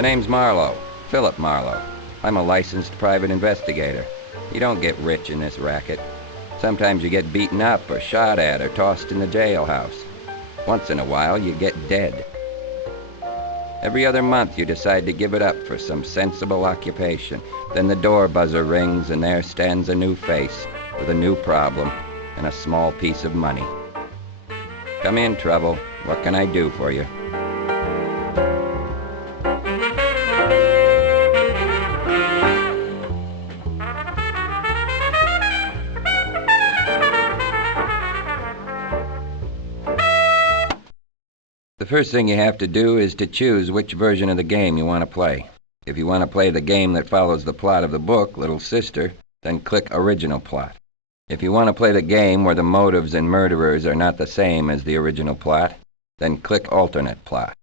The name's Marlowe, Philip Marlowe. I'm a licensed private investigator. You don't get rich in this racket. Sometimes you get beaten up or shot at or tossed in the jailhouse. Once in a while, you get dead. Every other month, you decide to give it up for some sensible occupation. Then the door buzzer rings, and there stands a new face with a new problem and a small piece of money. Come in, Trouble. What can I do for you? The first thing you have to do is to choose which version of the game you want to play. If you want to play the game that follows the plot of the book, Little Sister, then click Original Plot. If you want to play the game where the motives and murderers are not the same as the original plot, then click Alternate Plot.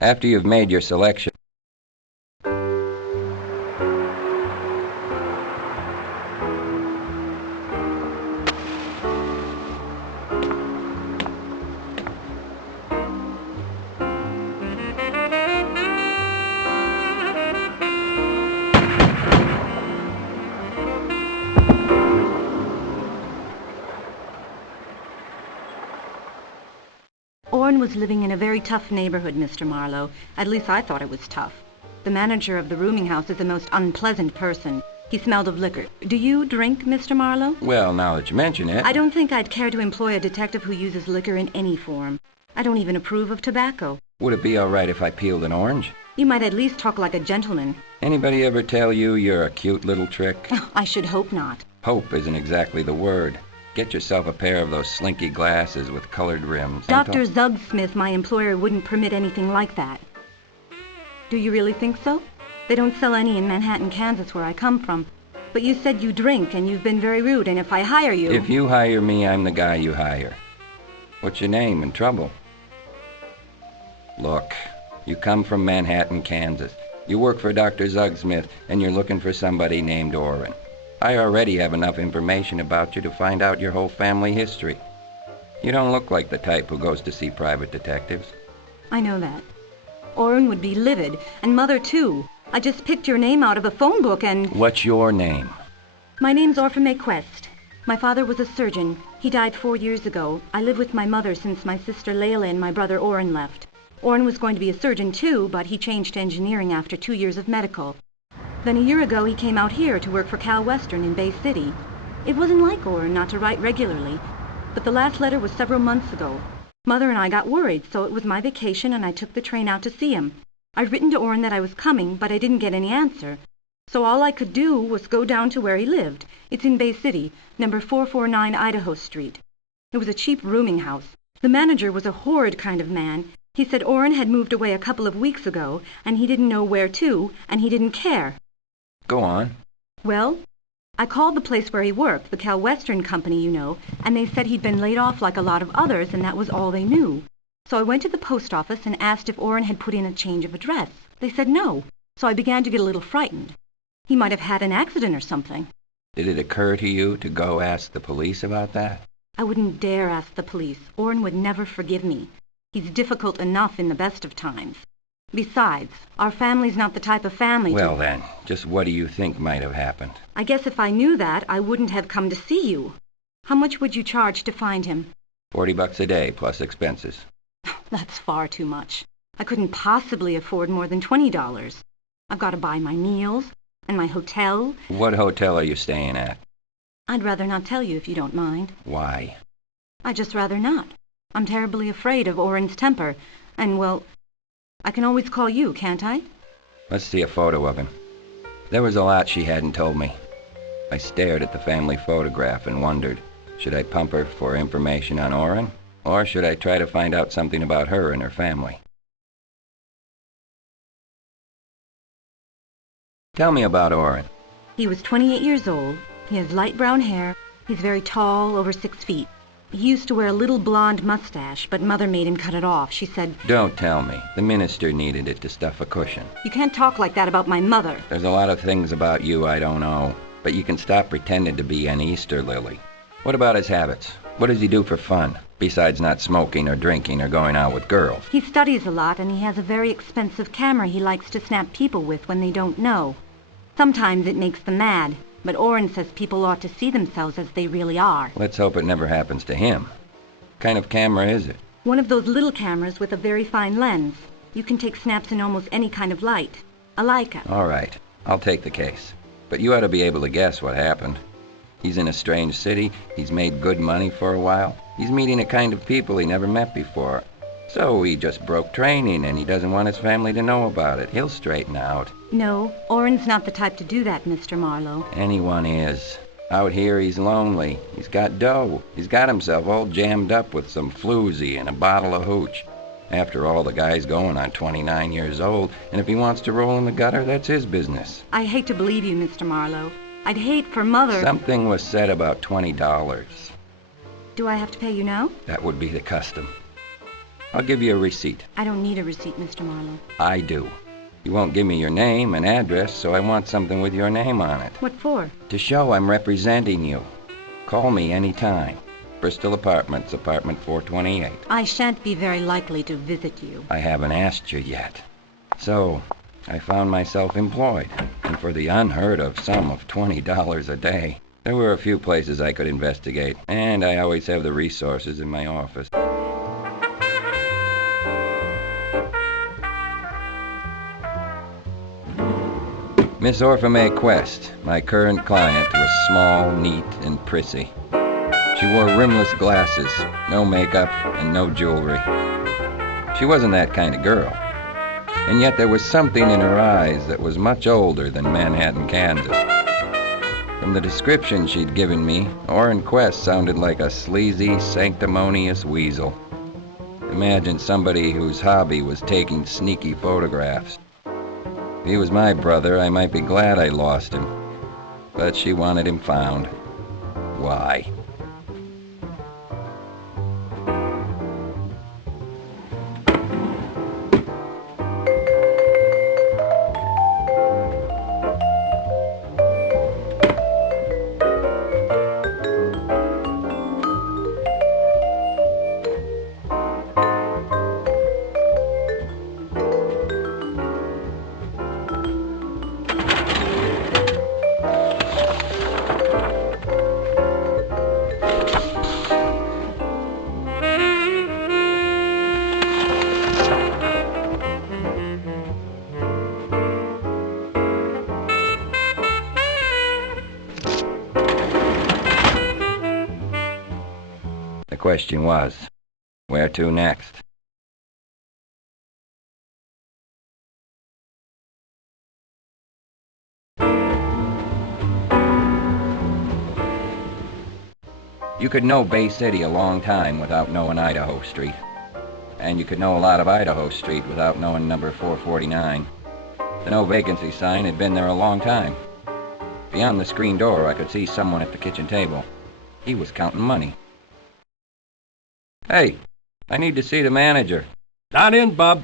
After you've made your selection, Orrin was living in a very tough neighborhood, Mr. Marlowe. At least I thought it was tough. The manager of the rooming house is a most unpleasant person. He smelled of liquor. Do you drink, Mr. Marlowe? well, now that you mention it... I don't think I'd care to employ a detective who uses liquor in any form. I don't even approve of tobacco. Would it be all right if I peeled an orange? You might at least talk like a gentleman. Anybody ever tell you you're a cute little trick? I should hope not. Hope isn't exactly the word. Get yourself a pair of those slinky glasses with colored rims. Dr. Zugsmith, my employer, wouldn't permit anything like that. Do you really think so? They don't sell any in Manhattan, Kansas, where I come from. But you said you drink, and you've been very rude, and if I hire you... If you hire me, I'm the guy you hire. What's your name and trouble? Look, you come from Manhattan, Kansas. You work for Dr. Zugsmith, and you're looking for somebody named Orrin. I already have enough information about you to find out your whole family history. You don't look like the type who goes to see private detectives. I know that. Orrin would be livid, and Mother, too. I just picked your name out of a phone book and... What's your name? My name's Orpha Mae Quest. My father was a surgeon. He died 4 years ago. I live with my mother since my sister Layla and my brother Orrin left. Orrin was going to be a surgeon, too, but he changed to engineering after 2 years of medical. Then a year ago, he came out here to work for Cal Western in Bay City. It wasn't like Orrin not to write regularly, but the last letter was several months ago. Mother and I got worried, so it was my vacation and I took the train out to see him. I'd written to Orrin that I was coming, but I didn't get any answer. So all I could do was go down to where he lived. It's in Bay City, number 449 Idaho Street. It was a cheap rooming house. The manager was a horrid kind of man. He said Orrin had moved away a couple of weeks ago, and he didn't know where to, and he didn't care. Go on. Well, I called the place where he worked, the Cal Western Company, you know, and they said he'd been laid off like a lot of others, and that was all they knew. So I went to the post office and asked if Orrin had put in a change of address. They said no, so I began to get a little frightened. He might have had an accident or something. Did it occur to you to go ask the police about that? I wouldn't dare ask the police. Orrin would never forgive me. He's difficult enough in the best of times. Besides, our family's not the type of family Well then, just what do you think might have happened? I guess if I knew that, I wouldn't have come to see you. How much would you charge to find him? $40 a day, plus expenses. That's far too much. I couldn't possibly afford more than $20. I've got to buy my meals and my hotel. What hotel are you staying at? I'd rather not tell you if you don't mind. Why? I'd just rather not. I'm terribly afraid of Orrin's temper, and, well, I can always call you, can't I? Let's see a photo of him. There was a lot she hadn't told me. I stared at the family photograph and wondered, should I pump her for information on Orrin, or should I try to find out something about her and her family? Tell me about Orrin. He was 28 years old. He has light brown hair. He's very tall, over 6 feet. He used to wear a little blonde mustache, but Mother made him cut it off. She said... Don't tell me. The minister needed it to stuff a cushion. You can't talk like that about my mother. There's a lot of things about you I don't know, but you can stop pretending to be an Easter lily. What about his habits? What does he do for fun, besides not smoking or drinking or going out with girls? He studies a lot, and he has a very expensive camera he likes to snap people with when they don't know. Sometimes it makes them mad, but Orrin says people ought to see themselves as they really are. Let's hope it never happens to him. What kind of camera is it? One of those little cameras with a very fine lens. You can take snaps in almost any kind of light. A Leica. All right, I'll take the case. But you ought to be able to guess what happened. He's in a strange city, he's made good money for a while. He's meeting a kind of people he never met before. So he just broke training and he doesn't want his family to know about it. He'll straighten out. No, Orrin's not the type to do that, Mr. Marlowe. Anyone is. Out here he's lonely. He's got dough. He's got himself all jammed up with some floozy and a bottle of hooch. After all, the guy's going on 29 years old, and if he wants to roll in the gutter, that's his business. I hate to believe you, Mr. Marlowe. I'd hate for Mother... Something was said about $20. Do I have to pay you now? That would be the custom. I'll give you a receipt. I don't need a receipt, Mr. Marlowe. I do. You won't give me your name and address, so I want something with your name on it. What for? To show I'm representing you. Call me any time. Bristol Apartments, apartment 428. I shan't be very likely to visit you. I haven't asked you yet. So, I found myself employed, and for the unheard of sum of $20 a day. There were a few places I could investigate, and I always have the resources in my office. Miss Orpha Mae Quest, my current client, was small, neat, and prissy. She wore rimless glasses, no makeup, and no jewelry. She wasn't that kind of girl. And yet there was something in her eyes that was much older than Manhattan, Kansas. From the description she'd given me, Orrin Quest sounded like a sleazy, sanctimonious weasel. Imagine somebody whose hobby was taking sneaky photographs. If he was my brother, I might be glad I lost him. But she wanted him found. Why? The question was, where to next? You could know Bay City a long time without knowing Idaho Street. And you could know a lot of Idaho Street without knowing number 449. The no vacancy sign had been there a long time. Beyond the screen door, I could see someone at the kitchen table. He was counting money. Hey, I need to see the manager. Not in, Bub.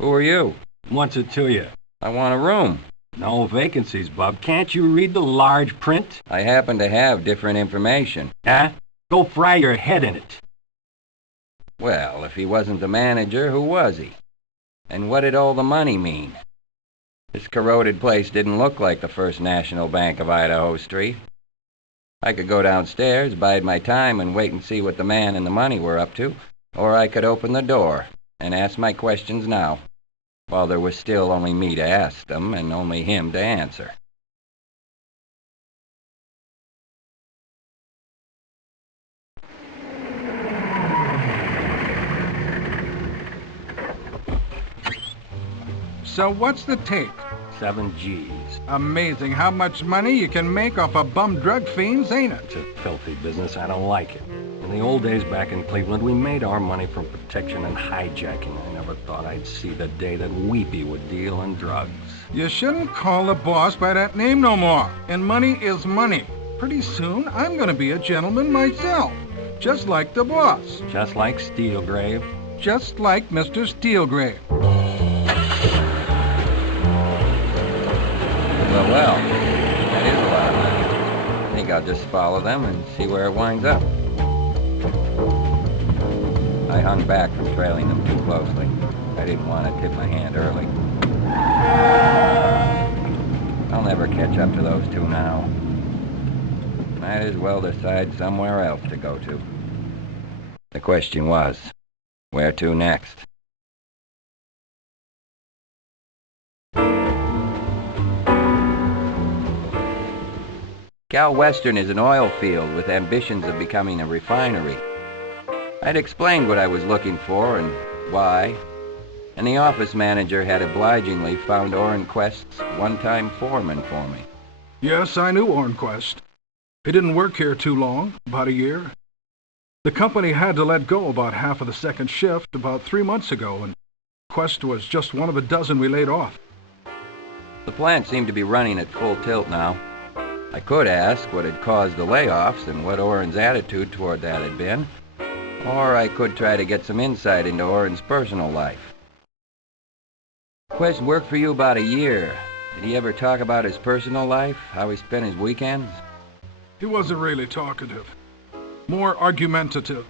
Who are you? Wants it to you. I want a room. No vacancies, Bub. Can't you read the large print? I happen to have different information. Huh? Go fry your head in it. Well, if he wasn't the manager, who was he? And what did all the money mean? This corroded place didn't look like the First National Bank of Idaho Street. I could go downstairs, bide my time, and wait and see what the man and the money were up to, or I could open the door and ask my questions now, while there was still only me to ask them and only him to answer. So what's the take? 7 G's. Amazing how much money you can make off of bum drug fiends, ain't it? It's a filthy business. I don't like it. In the old days back in Cleveland, we made our money from protection and hijacking. I never thought I'd see the day that Weepy would deal in drugs. You shouldn't call the boss by that name no more. And money is money. Pretty soon, I'm gonna be a gentleman myself. Just like the boss. Just like Steelgrave. Just like Mr. Steelgrave. Well, that is a lot of money. I think I'll just follow them and see where it winds up. I hung back from trailing them too closely. I didn't want to tip my hand early. I'll never catch up to those two now. Might as well decide somewhere else to go to. The question was, where to next? Cal Western is an oil field with ambitions of becoming a refinery. I'd explained what I was looking for and why, and the office manager had obligingly found Orenquist's one-time foreman for me. Yes, I knew Orenquist. He didn't work here too long, about a year. The company had to let go about half of the second shift about 3 months ago, and Quest was just one of a dozen we laid off. The plant seemed to be running at full tilt now. I could ask what had caused the layoffs and what Oren's attitude toward that had been, or I could try to get some insight into Oren's personal life. Quest worked for you about a year. Did he ever talk about his personal life, how he spent his weekends? He wasn't really talkative. More argumentative.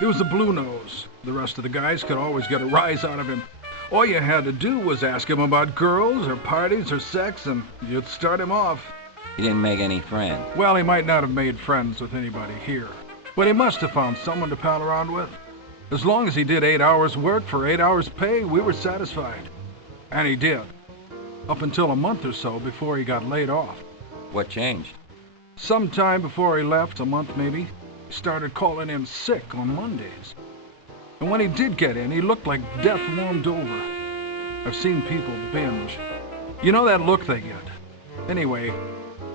He was a blue nose. The rest of the guys could always get a rise out of him. All you had to do was ask him about girls or parties or sex, and you'd start him off. He didn't make any friends. Well, he might not have made friends with anybody here, but he must have found someone to pal around with. As long as he did 8 hours work for 8 hours pay, we were satisfied. And he did. Up until a month or so before he got laid off. What changed? Sometime before he left, a month maybe, he started calling in sick on Mondays. And when he did get in, he looked like death warmed over. I've seen people binge. You know that look they get. Anyway,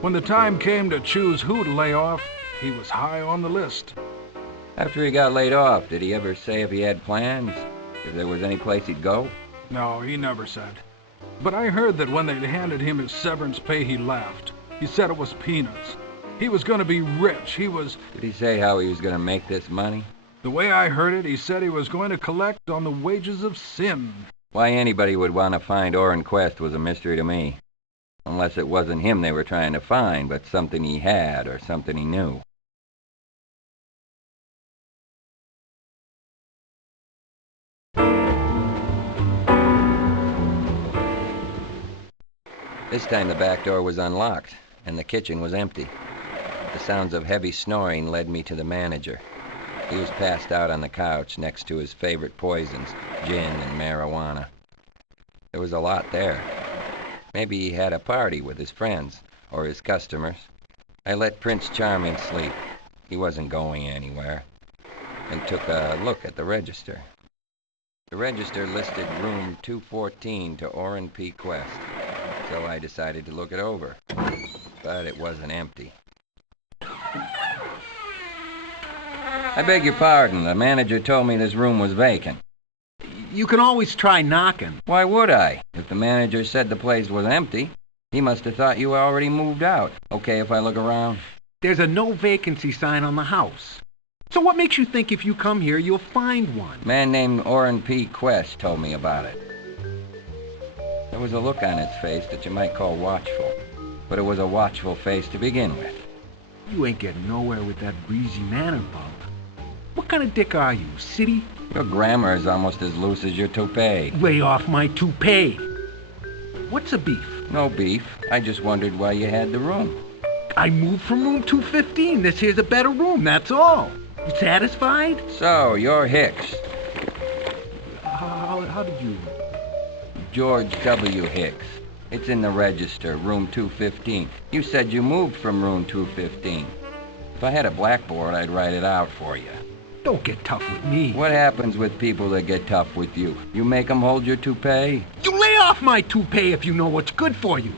when the time came to choose who to lay off, he was high on the list. After he got laid off, did he ever say if he had plans? If there was any place he'd go? No, he never said. But I heard that when they handed him his severance pay, he laughed. He said it was peanuts. He was going to be rich. Did he say how he was going to make this money? The way I heard it, he said he was going to collect on the wages of sin. Why anybody would want to find Orenquist was a mystery to me. Unless it wasn't him they were trying to find, but something he had or something he knew. This time the back door was unlocked, and the kitchen was empty. The sounds of heavy snoring led me to the manager. He was passed out on the couch next to his favorite poisons, gin and marijuana. There was a lot there. Maybe he had a party with his friends, or his customers. I let Prince Charming sleep. He wasn't going anywhere. And took a look at the register. The register listed room 214 to Oren P. Quest. So I decided to look it over. But it wasn't empty. I beg your pardon. The manager told me this room was vacant. You can always try knocking. Why would I? If the manager said the place was empty, he must have thought you already moved out. Okay if I look around? There's a no vacancy sign on the house. So what makes you think if you come here, you'll find one? A man named Oren P. Quest told me about it. There was a look on its face that you might call watchful, but it was a watchful face to begin with. You ain't getting nowhere with that breezy manner, Bub. What kind of dick are you, city? Your grammar is almost as loose as your toupee. Lay off my toupee. What's a beef? No beef. I just wondered why you had the room. I moved from room 215. This here's a better room, that's all. You satisfied? So, you're Hicks. How did you... George W. Hicks. It's in the register, room 215. You said you moved from room 215. If I had a blackboard, I'd write it out for you. Don't get tough with me. What happens with people that get tough with you? You make them hold your toupee? You lay off my toupee if you know what's good for you.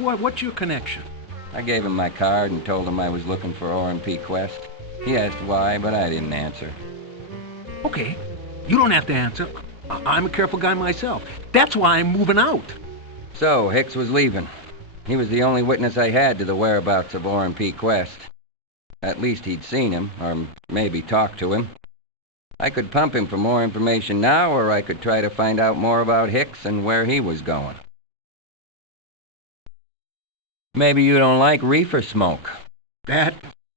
What's your connection? I gave him my card and told him I was looking for Oren P. Quest. He asked why, but I didn't answer. Okay, you don't have to answer. I'm a careful guy myself. That's why I'm moving out. So, Hicks was leaving. He was the only witness I had to the whereabouts of Oren P. Quest. At least he'd seen him, or maybe talked to him. I could pump him for more information now, or I could try to find out more about Hicks and where he was going. Maybe you don't like reefer smoke. That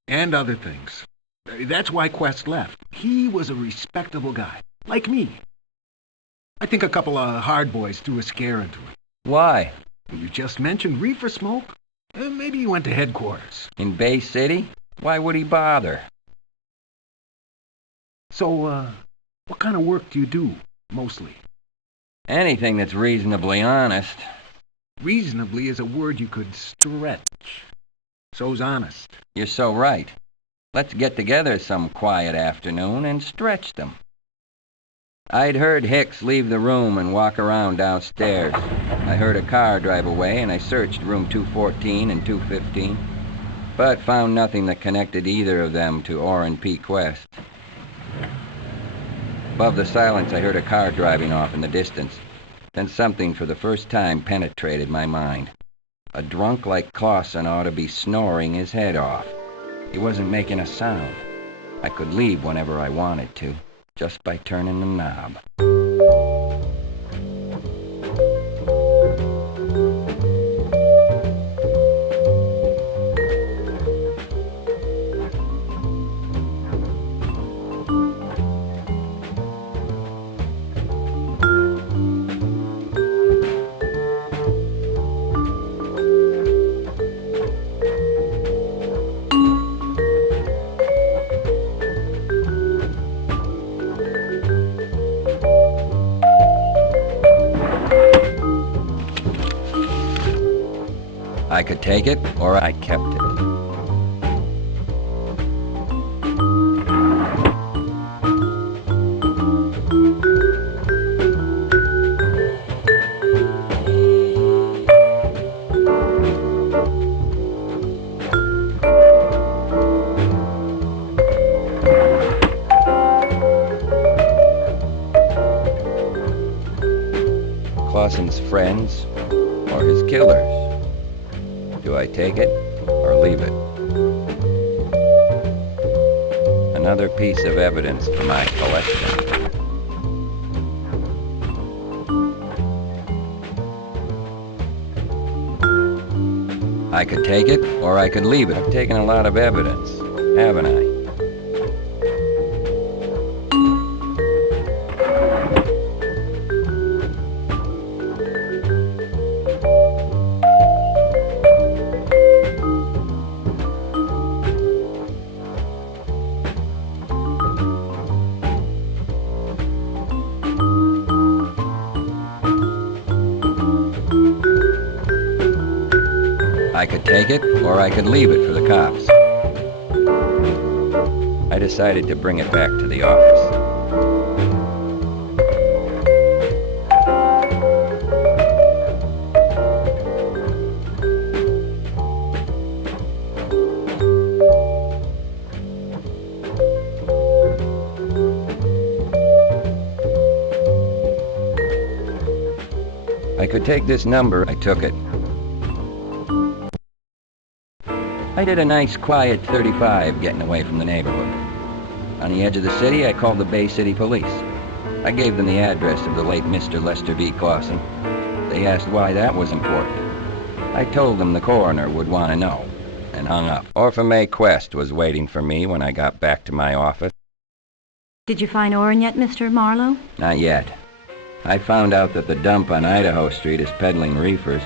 and other things. That's why Quest left. He was a respectable guy, like me. I think a couple of hard boys threw a scare into him. Why? You just mentioned reefer smoke. Maybe he went to headquarters. In Bay City? Why would he bother? So, what kind of work do you do, mostly? Anything that's reasonably honest. Reasonably is a word you could stretch. So's honest. You're so right. Let's get together some quiet afternoon and stretch them. I'd heard Hicks leave the room and walk around downstairs. I heard a car drive away, and I searched room 214 and 215, but found nothing that connected either of them to Orrin P. Quest. Above the silence, I heard a car driving off in the distance. Then something for the first time penetrated my mind. A drunk like Clausen ought to be snoring his head off. He wasn't making a sound. I could leave whenever I wanted to, just by turning the knob. I could take it, or I kept it. Clausen's friends, or his killers? Do I take it or leave it? Another piece of evidence for my collection. I could take it or I could leave it. I've taken a lot of evidence, haven't I? I could take it, or I could leave it for the cops. I decided to bring it back to the office. I could take this number. I took it. I did a nice, quiet 35 getting away from the neighborhood. On the edge of the city, I called the Bay City Police. I gave them the address of the late Mr. Lester B. Clausen. They asked why that was important. I told them the coroner would want to know, and hung up. Orphan May Quest was waiting for me when I got back to my office. Did you find Orrin yet, Mr. Marlowe? Not yet. I found out that the dump on Idaho Street is peddling reefers.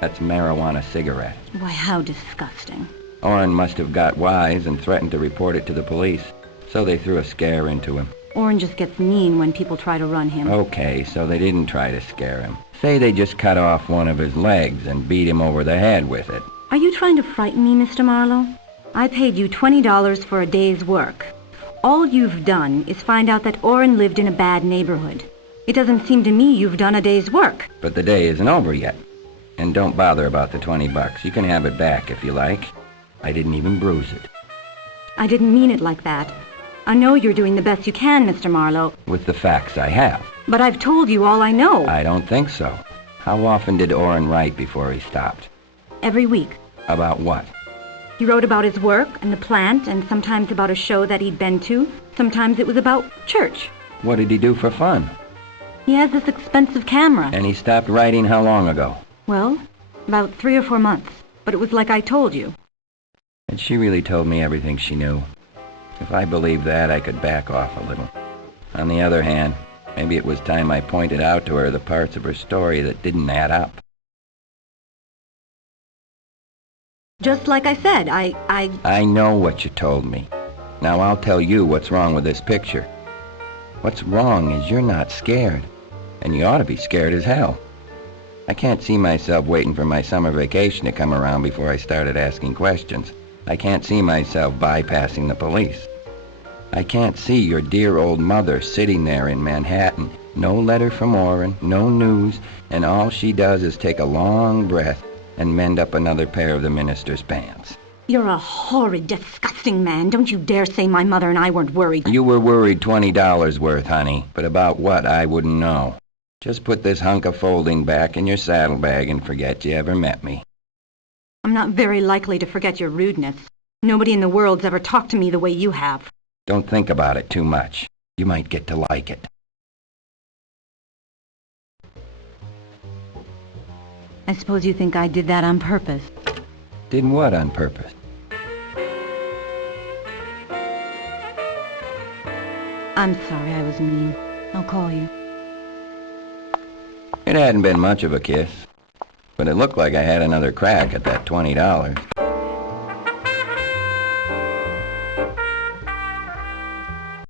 That's marijuana cigarettes. Why, how disgusting. Orrin must have got wise and threatened to report it to the police, so they threw a scare into him. Orrin just gets mean when people try to run him. Okay, so they didn't try to scare him. Say they just cut off one of his legs and beat him over the head with it. Are you trying to frighten me, Mr. Marlowe? I paid you $20 for a day's work. All you've done is find out that Orrin lived in a bad neighborhood. It doesn't seem to me you've done a day's work. But the day isn't over yet. And don't bother about the $20. You can have it back if you like. I didn't even bruise it. I didn't mean it like that. I know you're doing the best you can, Mr. Marlowe. With the facts I have. But I've told you all I know. I don't think so. How often did Orrin write before he stopped? Every week. About what? He wrote about his work and the plant, and sometimes about a show that he'd been to. Sometimes it was about church. What did he do for fun? He has this expensive camera. And he stopped writing how long ago? Well, about 3 or 4 months. But it was like I told you. And she really told me everything she knew. If I believed that, I could back off a little. On the other hand, maybe it was time I pointed out to her the parts of her story that didn't add up. Just like I said, I know what you told me. Now I'll tell you what's wrong with this picture. What's wrong is you're not scared, and you ought to be scared as hell. I can't see myself waiting for my summer vacation to come around before I started asking questions. I can't see myself bypassing the police. I can't see your dear old mother sitting there in Manhattan, no letter from Orrin, no news, and all she does is take a long breath and mend up another pair of the minister's pants. You're a horrid, disgusting man. Don't you dare say my mother and I weren't worried. You were worried $20 worth, honey, but about what I wouldn't know. Just put this hunk of folding back in your saddlebag and forget you ever met me. I'm not very likely to forget your rudeness. Nobody in the world's ever talked to me the way you have. Don't think about it too much. You might get to like it. I suppose you think I did that on purpose. Did what on purpose? I'm sorry I was mean. I'll call you. It hadn't been much of a kiss, but it looked like I had another crack at that $20.